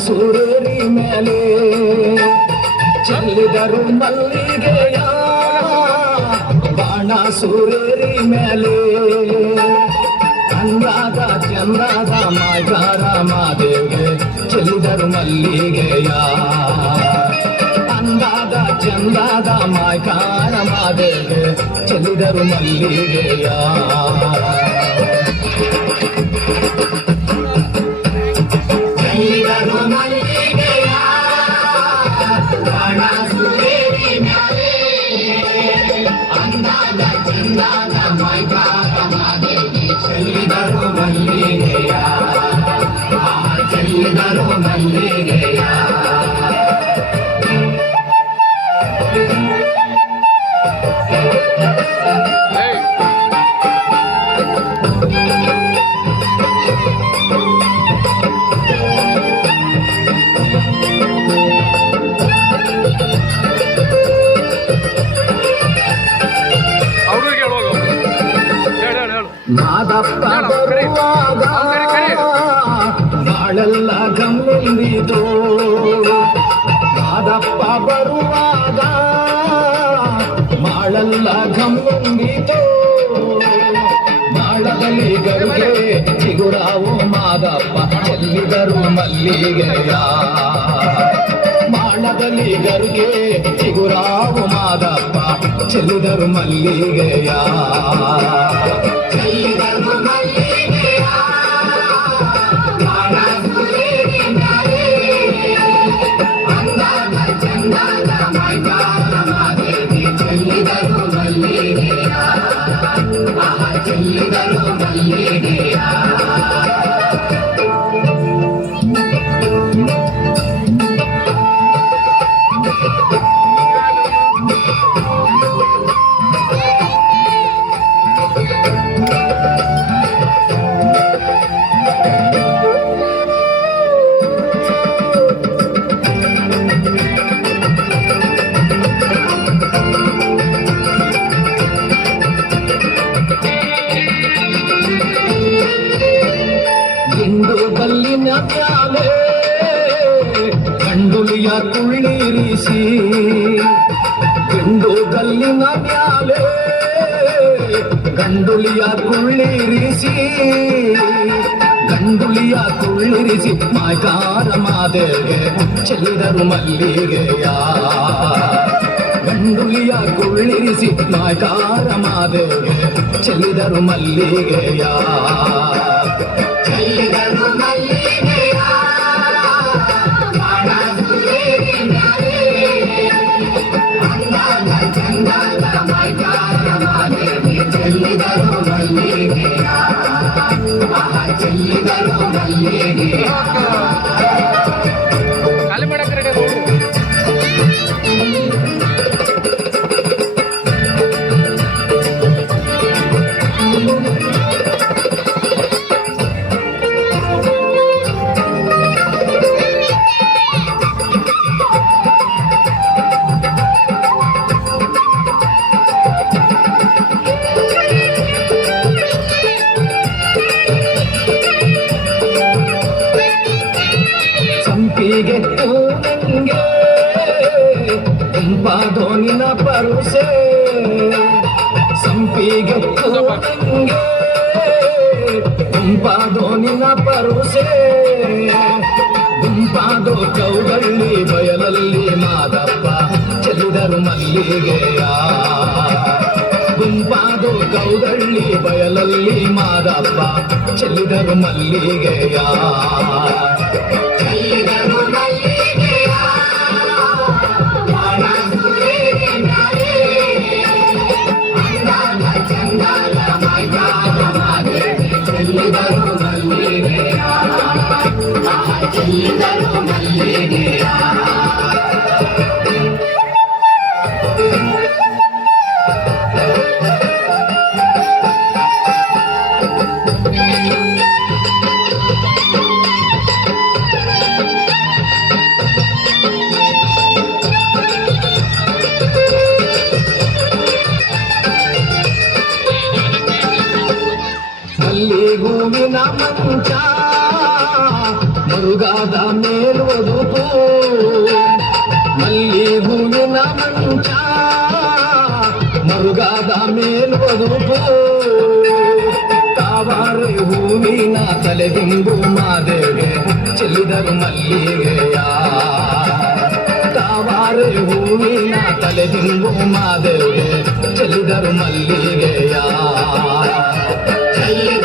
ಸೂರೇರಿ ಮೇಲೆ ಚೆಲ್ಲಿದರು ಮಲ್ಲಿಗೆಯ ಬಾಣ ಸೂರೇರಿ ಮೇಲೆ ಅಂದಾದ ಚಂದಾದ ಮಾಯ್ಗಾರ ಮಾದೇವ್ಗೆ ಚೆಲ್ಲಿದರು ಮಲ್ಲಿಗೆಯ ಅಂದಾದ ಚಂದಾದ ಮಾಯ್ಗಾರ ಮಾದೇವ್ಗೆ ಚೆಲ್ಲಿದರು ಮಲ್ಲಿಗೆಯ ಚೆಲ್ಲಿದರು ಮಲ್ಲಿಗೆಯ ಬಾಣ ಸೂರೇರಿ ಮೇಲೆ ಅಂದಾದ ಚಂದಾದ ಮಾಯ್ಗಾರ ಮಾದೇವ್ಗೆ ಚೆಲ್ಲಿದರು ಮಲ್ಲಿಗೆಯ ಚೆಲ್ಲಿದರು ಮಲ್ಲಿಗೆಯ ಮಾದಪ್ಪ ಬರುವಾಗ ಬಾಳೆಲ್ಲ ಗಮ್ಮಿಂದಿತು ಮಾದಪ್ಪ ಬರುವಾಗ ಬಾಳೆಲ್ಲ ಗಮ್ಮಿಂದಿತು ಬಾಳದಲ್ಲಿ ಗರುಗೆ ಚಿಗುರಾವು ಮಾದಪ್ಪ ಚೆಲ್ಲಿದರು ಮಲ್ಲಿಗೆಯ ಬಾಳದಲ್ಲಿ ಗರುಗೆ ಚಿಗುರಾವು ಮಾದಪ್ಪ ಚೆಲ್ಲಿದರು ಮಲ್ಲಿಗೆಯ ಚೆಲ್ಲಿದರು ಮಲ್ಲಿಗೆಯ ಬಾಣ ಸೂರೇರಿ ಮೇಲೆ ಅಂದಾದ ಚಂದಾದ ಮಾಯ್ಗಾರ ಮಾದೇವಿ ಚೆಲ್ಲಿದರು ಮಲ್ಲಿಗೆಯ ಚೆಲ್ಲಿದರು ಮಲ್ಲಿಗೆಯ ಗಿಂಡು ಕಲ್ಲಿನ ಮ್ಯಾಲೆ ಗಂಡುಲಿಯ ಕುಳ್ಳಿರಿಸಿ ಗಿಂಡು ಕಲ್ಲಿನ ಮ್ಯಾಲೆ ಗಂಡುಲಿಯ ಕುಳ್ಳಿರಿಸಿ ಗಂಡುಲಿಯ ಕುಳ್ಳಿರಿಸಿ ಮಾಯ್ಗಾರ ಮಾದೇವ್ಗೆ ಚೆಲ್ಲಿದರು ಮಲ್ಲಿಗೆಯ ಗಂಡುಲಿಯ ಕುಳ್ಳಿರಿಸಿ ಮಾಯ್ಗಾರ ಮಾದೇವ್ಗೆ ಚೆಲ್ಲಿದರು ಮಲ್ಲಿಗೆಯ ಚೆಲ್ಲಿದರು ಮಲ್ಲಿಗೆಯ ಬಾಣ ಸೂರೇರಿ ಮೇಲೆ ಅಂದಾದ ಚಂದಾದ ಮಾಯ್ಗಾರ ಮಾದೇವಿ ಚೆಲ್ಲಿದರು ಮಲ್ಲಿಗೆಯ ಚೆಲ್ಲಿದರು ಮಲ್ಲಿಗೆಯ ಸಂಪಿಗೆ ನಂಗೆ ಇಂಪಾದೋನಿನ ಪರುಸೆ ಸಂಪಿಗೆ ನಂಗೆ ಇಂಪಾದೋನಿನ ಪರುಸೆ ಗುಂಪಾದೋ ಚೌಗಳ್ಳಿ ಬಯಲಲ್ಲಿ ಮಾದಪ್ಪ ಚೆಲ್ಲಿದರು ಮಲ್ಲಿಗೆಯ ಗುಂಪಾದೋ ಕೌದಳ್ಳಿ ಬಯಲಲ್ಲಿ ಮಾದಪ್ಪ ಚೆಲ್ಲಿದರು ಮಲ್ಲಿಗೆಯ ಚೆಲ್ಲಿದರು ಮಲ್ಲಿಗೆಯ ಬಾಣ ಸೂರೇರಿ ಮೇಲೆ ಅಂದಾದ ಚಂದಾದ ಮಾಯ್ಗಾರ ಮಾದೇವಿ ಚೆಲ್ಲಿದರು ಮಲ್ಲಿಗೆಯ ಚೆಲ್ಲಿದರು ಮಲ್ಲಿಗೆಯ ಹೂವಿನ ಮಂಚ ಮುರುಘಾ ಮರುಗಾದ ಮೇಲುವುದು ಮಲ್ಲಿ ಹೂವಿನ ಮಂಚ ಮರುಗಾದ ಮೇಲುವುದು ತಾವಾರೆ ಹೂವಿನ ತಲೆದಿಂಬು ಮಾದೇವೆ ಚೆಲ್ಲಿದರು ಮಲ್ಲಿಗೆಯ ತಾವಾರೆ ಹೂವಿನ ತಲೆದಿಂಬು ಮಾದೇವೆ ಚೆಲ್ಲಿದರು ಮಲ್ಲಿಗೆಯ ಚೆಲ್ಲಿದರು